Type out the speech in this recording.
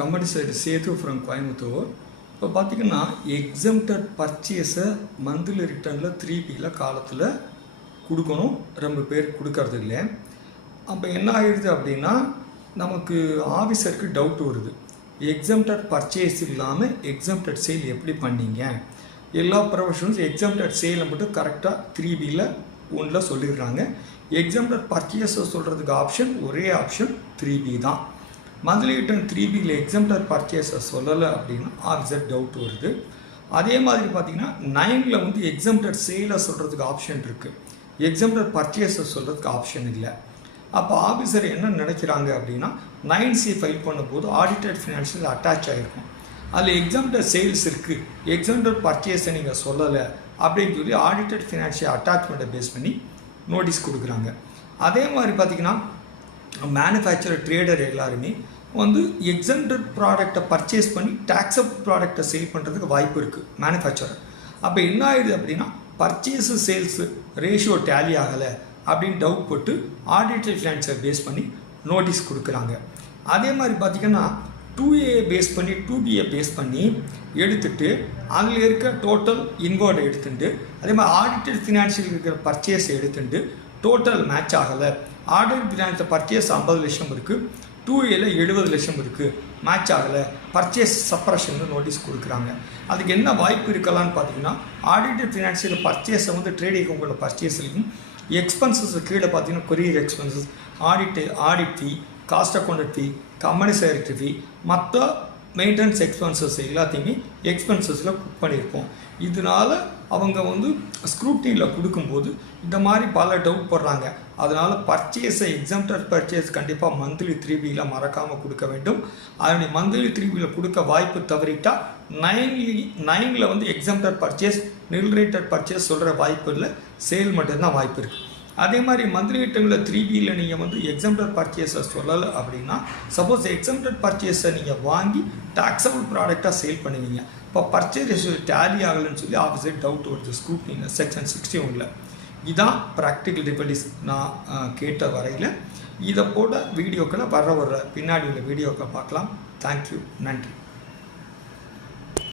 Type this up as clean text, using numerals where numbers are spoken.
Company side Sethu from Coimbatore. இப்போ பார்த்தீங்கன்னா exempted பர்ச்சேஸை monthly ரிட்டர்னில் 3Pல காலத்தில் கொடுக்கணும். ரொம்ப பேர் கொடுக்கறது இல்லை. அப்போ என்ன ஆகிடுது அப்படின்னா நமக்கு ஆஃபீஸருக்கு டவுட் வருது. எக்ஸம்டட் பர்ச்சேஸ் இல்லாமல் எக்ஸம்டட் சேல் எப்படி பண்ணீங்க? எல்லா ப்ரொஃபஷனல்ஸ் எக்ஸம்டட் சேலை மட்டும் கரெக்டாக 3Bல ஒன்றில் சொல்லிடுறாங்க. எக்ஸம்டட் பர்ச்சேஸை சொல்கிறதுக்கு ஆப்ஷன் ஒரே ஆப்ஷன் 3B தான். மந்த்லி ரிட்டர்ன் 3Bல எக்ஸம்டட் பர்ச்சேஸை சொல்லலை அப்படின்னா ஆஃபீஸர் டவுட் வருது. அதே மாதிரி பார்த்தீங்கன்னா 9ல் வந்து எக்ஸம்டட் சேலை சொல்கிறதுக்கு ஆப்ஷன் இருக்குது. எக்ஸம்டட் பர்ச்சேஸை சொல்கிறதுக்கு ஆப்ஷன் இல்லை. அப்போ ஆஃபீஸர் என்ன நினைக்கிறாங்க அப்படின்னா 9C ஃபைல் பண்ணும்போது ஆடிட்டட் ஃபினான்ஷியல் அட்டாச் ஆகிருக்கும். அதில் எக்ஸம்டட் சேல்ஸ் இருக்குது, எக்ஸம்டட் பர்ச்சேஸை நீங்கள் சொல்லலை அப்படின்னு சொல்லி ஆடிட்டட் ஃபினான்ஷியல் அட்டாச்மெண்ட்டை பேஸ் பண்ணி நோட்டீஸ் கொடுக்குறாங்க. அதே மாதிரி பார்த்திங்கன்னா மேனுஃபேக்சரர் ட்ரேடர் எல்லாருமே வந்து எக்ஸம்டட் ப்ராடக்டை பர்ச்சேஸ் பண்ணி டாக்ஸபிள் ப்ராடக்டை சேல் பண்ணுறதுக்கு வாய்ப்பு இருக்குது மேனுஃபேக்சரர். அப்போ என்ன ஆகிடுது அப்படின்னா பர்ச்சேஸு சேல்ஸு ரேஷியோ டேலி ஆகலை அப்படின்னு டவுட் போட்டு ஆடிட்டட் ஃபினான்ஷியல் பேஸ் பண்ணி நோட்டீஸ் கொடுக்குறாங்க. அதே மாதிரி பார்த்திங்கன்னா 2A பேஸ் பண்ணி 2Bயை பேஸ் பண்ணி எடுத்துகிட்டு அதில் இருக்க டோட்டல் இன்வார்டை எடுத்துட்டு அதே மாதிரி ஆடிட்டட் ஃபினான்ஷியல் இருக்கிற பர்ச்சேஸை எடுத்துட்டு டோட்டல் மேட்ச் ஆகலை. ஆடிட்டட் ஃபினான்ஷியல் பர்ச்சேஸ் 50 லட்சம் இருக்குது, 2Aல 70 லட்சம் இருக்குது, மேட்ச் ஆகலை, பர்ச்சேஸ் சப்ரஷன் நோட்டீஸ் கொடுக்குறாங்க. அதுக்கு என்ன வாய்ப்பு இருக்கலாம்னு பார்த்தீங்கன்னா ஆடிட்டட் ஃபினான்ஷியல் பர்ச்சேஸை வந்து ட்ரேடிங் உங்களோட பர்ச்சேஸ்லையும் எக்ஸ்பென்சஸ் கீழே பார்த்தீங்கன்னா கொரியர் எக்ஸ்பென்சஸ், ஆடிட் ஃபீ, காஸ்ட் அக்கௌண்டட் ஃபீ, கம்பெனி செக்ரட்டரி ஃபீ, மற்ற மெயின்டெனன்ஸ் எக்ஸ்பென்சஸ் எல்லாத்தையுமே எக்ஸ்பென்சஸில் புக் பண்ணியிருப்போம். இதனால் அவங்க வந்து ஸ்க்ரூட்டினியில் கொடுக்கும்போது இந்த மாதிரி பல டவுட் போடுறாங்க. அதனால் பர்ச்சேஸை எக்ஸம்டட் பர்ச்சேஸ் கண்டிப்பாக மந்த்லி 3Bல மறக்காமல் கொடுக்க வேண்டும். அதனுடைய மந்த்லி 3Bல கொடுக்க வாய்ப்பு தவறிட்டால் 9ல் வந்து எக்ஸம்டட் பர்ச்சேஸ் நில் பர்ச்சேஸ் சொல்கிற வாய்ப்பு இல்லை, சேல் மட்டும்தான் வாய்ப்பு இருக்குது. அதே மாதிரி மந்த்லி ரிட்டர்னில் 3Bல நீங்கள் வந்து எக்ஸம்டட் பர்ச்சேஸை சொல்லலை அப்படின்னா சப்போஸ் எக்ஸம்டட் பர்ச்சேஸை நீங்கள் வாங்கி டாக்ஸபிள் ப்ராடக்டாக சேல் பண்ணுவீங்க. இப்போ பர்ச்சேஸ் டேலி ஆகலைன்னு சொல்லி ஆஃபீஸர் டவுட் வருது ஸ்க்ரூட்னியில் செக்ஷன் 61ல். இதான் ப்ராக்டிக்கல் டிஃபிகல்டிஸ் நான் கேட்ட வரையில். இதை போட வீடியோக்களை வர பின்னாடி உள்ள வீடியோக்களை பார்க்கலாம். தேங்க்யூ, நன்றி.